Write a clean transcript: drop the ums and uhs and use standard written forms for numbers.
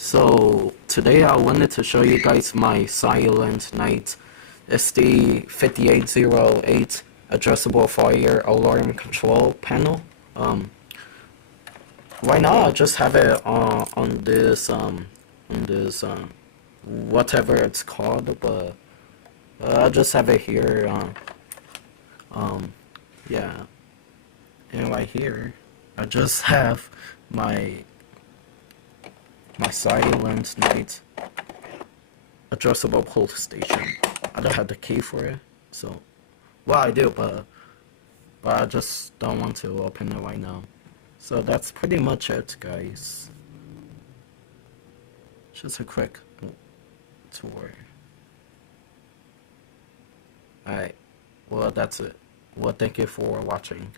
So today I wanted to show you guys my Silent Night. It's the 5808 adjustable fire alarm control panel. Um, right now I just have it on this whatever it's called, but I just have it here. Um, yeah, and right here I just have my Silent Night adjustable pull station. I don't have the key for it, so well I do, but I just don't want to open it right now. So that's pretty much it, guys. Just a quick tour. Alright, well that's it. Well, thank you for watching.